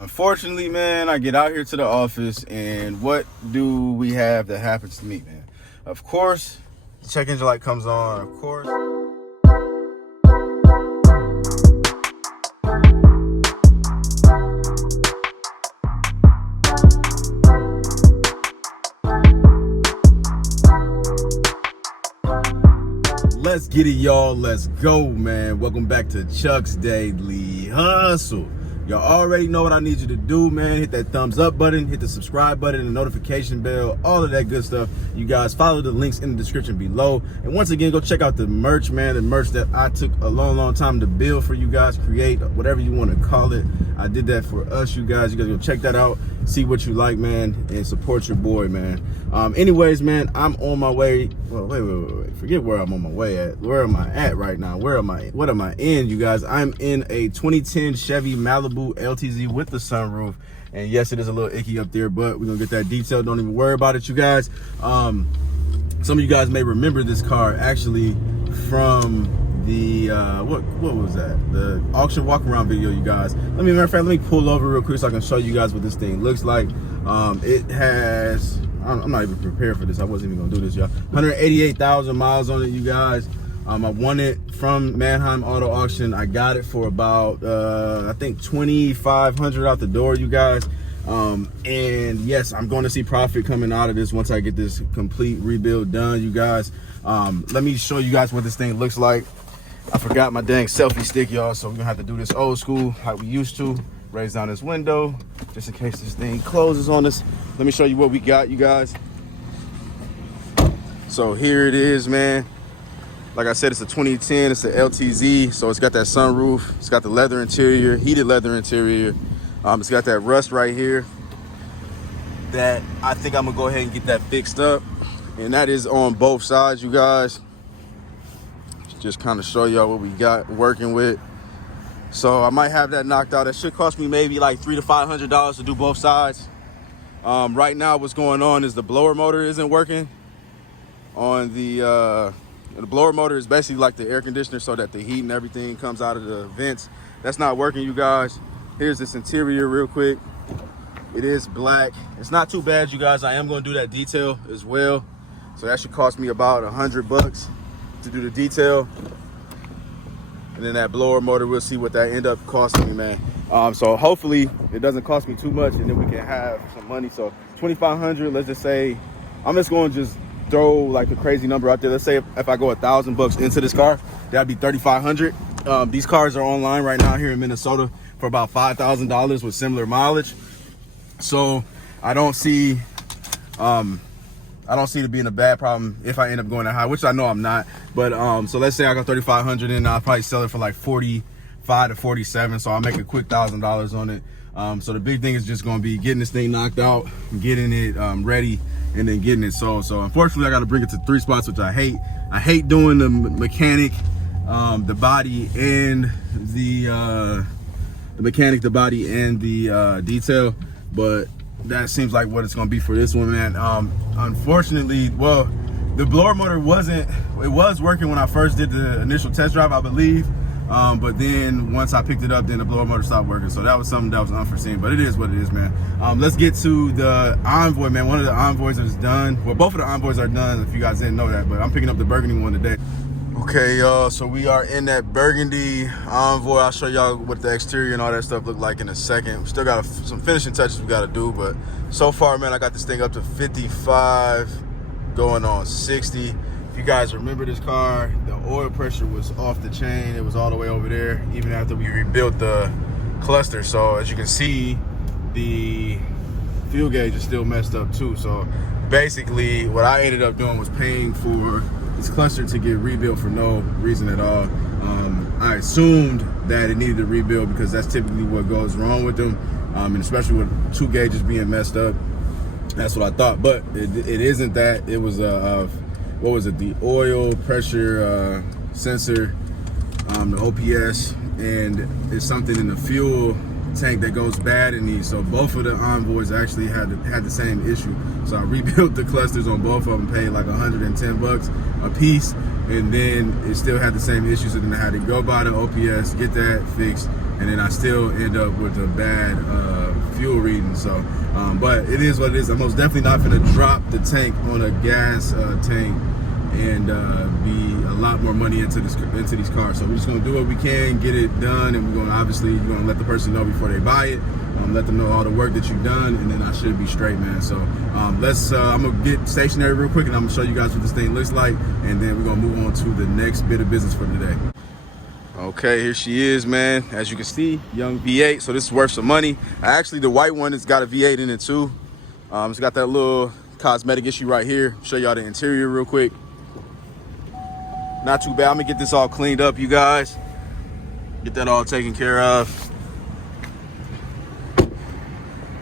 Unfortunately, man, I get out here to the office, and what do we have that happens to me, man? Of course, the check engine light comes on, of course. Let's get it, y'all. Let's go, man. Welcome back to Chuck's Daily Hustle. Y'all already know what I need you to do, man. Hit that thumbs up button, hit the subscribe button, and the notification bell, all of that good stuff. You guys follow the links in the description below. And once again, go check out the merch, man. The merch that I took a long time to build for you guys, create, whatever you want to call it. I did that for us, you guys. You guys go check that out, see what you like, man, and support your boy, man. Anyways, man, I'm on my way. Well, wait. Forget where I'm on my way at. Where am I at right now? What am I in, you guys? I'm in a 2010 Chevy Malibu LTZ with the sunroof. And yes, it is a little icky up there, but we're gonna get that detail. Don't even worry about it, you guys. Some of you guys may remember this car actually from the what was that? The auction walk around video, you guys. Matter of fact, let me pull over real quick so I can show you guys what this thing looks like. It has, I'm not even prepared for this. I wasn't even gonna do this, y'all. 188,000 miles on it, you guys. I won it from Manheim Auto Auction. I got it for about I think $2,500 out the door, you guys. And yes, I'm going to see profit coming out of this once I get this complete rebuild done, you guys. Let me show you guys what this thing looks like. I forgot my dang selfie stick, y'all, so we're gonna have to do this old school like we used to. Raise down this window just in case this thing closes on us. Let me show you what we got, you guys. So here it is, man. Like I said, it's a 2010, it's an LTZ, so it's got that sunroof, it's got the leather interior, heated leather interior. It's got that rust right here that I think I'm gonna go ahead and get that fixed up. And that is on both sides, you guys. Just kind of show y'all what we got working with. So I might have that knocked out. That should cost me maybe like $300 to $500 to do both sides. Right now what's going on is the blower motor isn't working on the blower motor is basically like the air conditioner, so that the heat and everything comes out of the vents. That's not working, you guys. Here's this interior real quick. It is black. It's not too bad, you guys. I am going to do that detail as well. So that should cost me about $100 to do the detail. And then that blower motor, we'll see what that end up costing me, man. So hopefully it doesn't cost me too much, and then we can have some money. So $2,500, let's just say, I'm just going to just throw like a crazy number out there. Let's say if I go $1,000 into this car, that'd be $3,500. These cars are online right now here in Minnesota for about $5,000 with similar mileage. So I don't see it being a bad problem if I end up going that high, which I know I'm not. But so let's say I got $3,500 and I'll probably sell it for like $45,000 to $47,000. So I'll make a quick $1,000 on it. So the big thing is just going to be getting this thing knocked out, getting it ready, and then getting it sold. So unfortunately, I got to bring it to 3 spots, which I hate. I hate doing the mechanic, the body, and the mechanic, the body, and the detail. But that seems like what it's going to be for this one, man. Unfortunately, well, the blower motor was working when I first did the initial test drive, I believe. But then once I picked it up, then the blower motor stopped working. So that was something that was unforeseen, but it is what it is, man. Let's get to the Envoy, man. One of the Envoys is done. Well, both of the Envoys are done, if you guys didn't know that, but I'm picking up the burgundy one today. Okay, y'all, so we are in that burgundy Envoy. I'll show y'all what the exterior and all that stuff look like in a second. We still got some finishing touches we got to do, but so far, man, I got this thing up to 55, going on 60. If you guys remember this car, the oil pressure was off the chain. It was all the way over there, even after we rebuilt the cluster. So as you can see, the fuel gauge is still messed up too. So basically what I ended up doing was paying for this cluster to get rebuilt for no reason at all. I assumed that it needed to rebuild because that's typically what goes wrong with them, and especially with 2 gauges being messed up. That's what I thought, but it isn't that. It was what was it, the oil pressure sensor, the OPS, and it's something in the fuel tank that goes bad in these. So both of the Envoys actually had the same issue. So I rebuilt the clusters on both of them, paid like $110 a piece, and then it still had the same issues. And then I had to go buy the OPS, get that fixed, and then I still end up with a bad fuel reading. So, but it is what it is. I'm most definitely not gonna drop the tank on a gas tank and be a lot more money into these cars. So we're just gonna do what we can, get it done, and we're gonna obviously you're gonna let the person know before they buy it. Let them know all the work that you've done, and then I should be straight, man. So I'm gonna get stationary real quick, and I'm gonna show you guys what this thing looks like, and then we're gonna move on to the next bit of business for today. Okay, here she is, man. As you can see, young V8. So this is worth some money. Actually, the white one has got a V8 in it too. It's got that little cosmetic issue right here. Show y'all the interior real quick. Not too bad. I'm gonna get this all cleaned up, you guys. Get that all taken care of.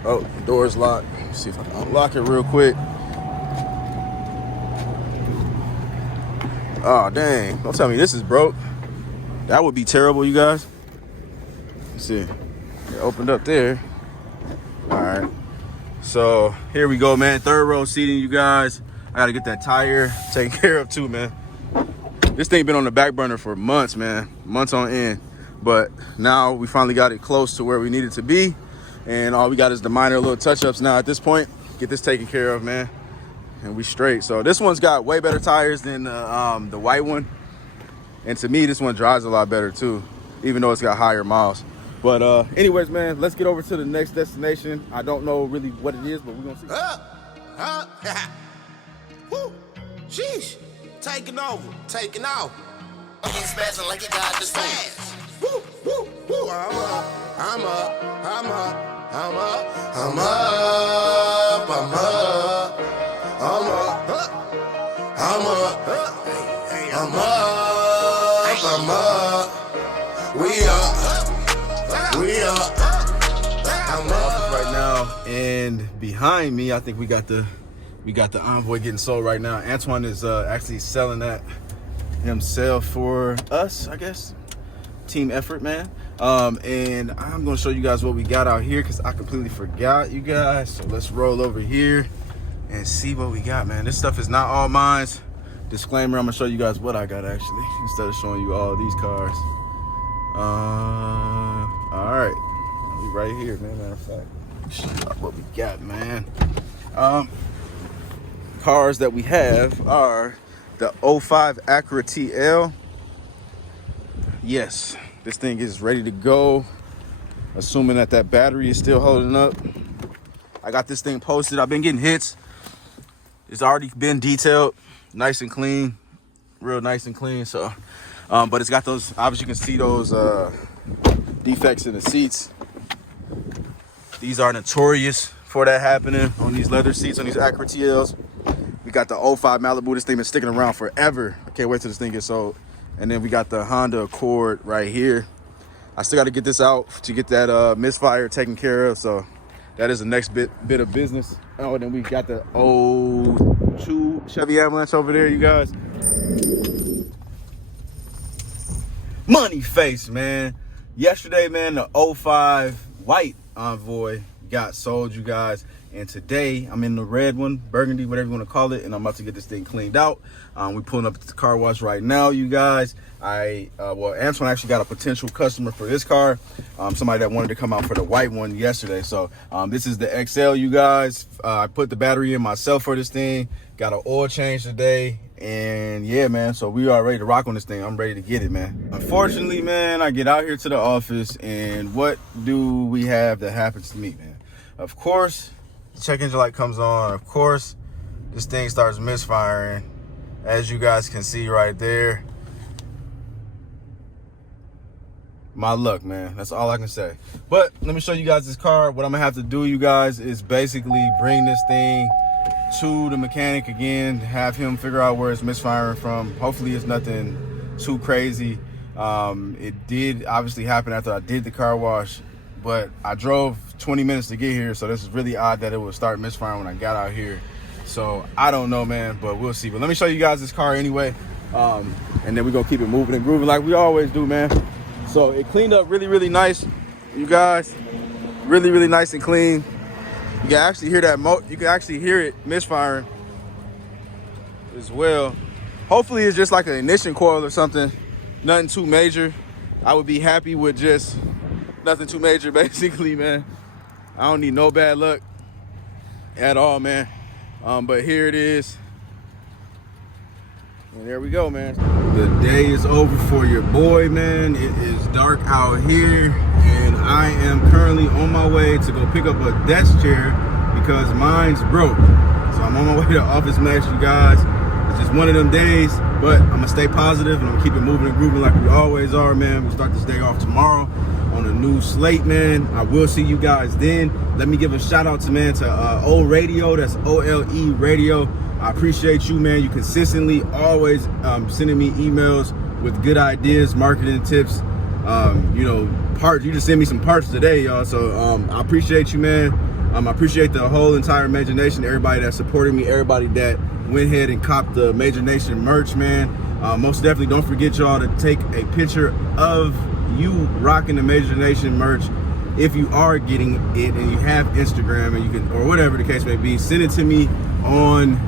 Oh, the door's locked. Let's see if I can unlock it real quick. Oh, dang. Don't tell me this is broke. That would be terrible, you guys. Let's see. It opened up there. All right. So here we go, man. Third row seating, you guys. I gotta get that tire taken care of too, man. This thing been on the back burner for months, man. Months on end. But now we finally got it close to where we need it to be. And all we got is the minor little touch-ups now at this point. Get this taken care of, man. And we straight. So this one's got way better tires than the white one. And to me, this one drives a lot better too, even though it's got higher miles. But anyways, man, let's get over to the next destination. I don't know really what it is, but we're gonna see. Woo! Sheesh! Taking over, taking off. He's smashing like he got the smash. Woo! Woo! Woo! I'm up. We up. I'm up right now, and behind me, I think we got the Envoy getting sold right now. Antoine is actually selling that himself for us, I guess. Team effort, man. And I'm gonna show you guys what we got out here because I completely forgot, you guys. So let's roll over here and see what we got, man. This stuff is not all mine. Disclaimer, I'm gonna show you guys what I got actually, instead of showing you all these cars. All right, we right here, man. Matter of fact, show you what we got, man. Cars that we have are the 05 Acura TL. Yes, this thing is ready to go, assuming that battery is still holding up. I got this thing posted. I've been getting hits. It's already been detailed, nice and clean, real nice and clean. So, but it's got those, obviously you can see those defects in the seats. These are notorious for that happening on these leather seats on these Acura TLs. We got the 05 Malibu. This thing been sticking around forever. I can't wait till this thing gets sold. And then we got the Honda Accord right here. I still got to get this out to get that misfire taken care of. So that is the next bit of business. Oh, and then we got the 02 Chevy Avalanche over there, you guys. Money face, man. Yesterday, man, the 05 white Envoy got sold, you guys. And today I'm in the red one, burgundy, whatever you want to call it, and I'm about to get this thing cleaned out. We're pulling up at the car wash right now, you guys. Well, Antoine actually got a potential customer for this car, somebody that wanted to come out for the white one yesterday. So this is the XL, you guys. I put the battery in myself for this thing, got an oil change today, and yeah, man, so we are ready to rock on this thing. I'm ready to get it, man. Unfortunately, man, I get out here to the office, and what do we have that happens to me, man? Of course, the check engine light comes on. Of course, this thing starts misfiring, as you guys can see right there. My luck, man. That's all I can say. But let me show you guys this car. What I'm gonna have to do, you guys, is basically bring this thing to the mechanic again, have him figure out where it's misfiring from. Hopefully it's nothing too crazy. It did obviously happen after I did the car wash, but I drove 20 minutes to get here, so this is really odd that it would start misfiring when I got out here. So I don't know, man, but we'll see. But let me show you guys this car anyway, and then we're gonna keep it moving and grooving like we always do, man. So it cleaned up really nice, you guys. Really nice and clean. You can actually hear that you can actually hear it misfiring as well. Hopefully it's just like an ignition coil or something, nothing too major. I would be happy with just Nothing too major, basically, man. I don't need no bad luck at all, man. But here it is. And there we go, man. The day is over for your boy, man. It is dark out here, and I am currently on my way to go pick up a desk chair because mine's broke. So I'm on my way to Office Max, you guys. It's just one of them days, but I'm gonna stay positive and I'm gonna keep it moving and grooving like we always are, man. We'll start this day off tomorrow on a new slate, man. I will see you guys then. Let me give a shout out to O Radio. That's OLE Radio. I appreciate you, man. You consistently always sending me emails with good ideas, marketing tips, you know, parts. You just sent me some parts today, y'all. So I appreciate you, man. I appreciate the whole entire Major Nation, everybody that supported me, everybody that went ahead and copped the Major Nation merch, man. Most definitely don't forget y'all to take a picture of you rocking the Major Nation merch. If you are getting it and you have Instagram and you can, or whatever the case may be, send it to me on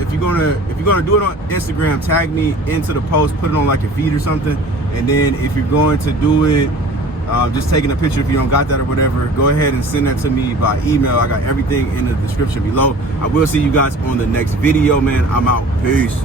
if you're gonna do it on Instagram, tag me into the post, put it on like a feed or something. And then if you're going to do it, just taking a picture if you don't got that or whatever, go ahead and send that to me by email. I got everything in the description below. I will see you guys on the next video, man. I'm out. Peace.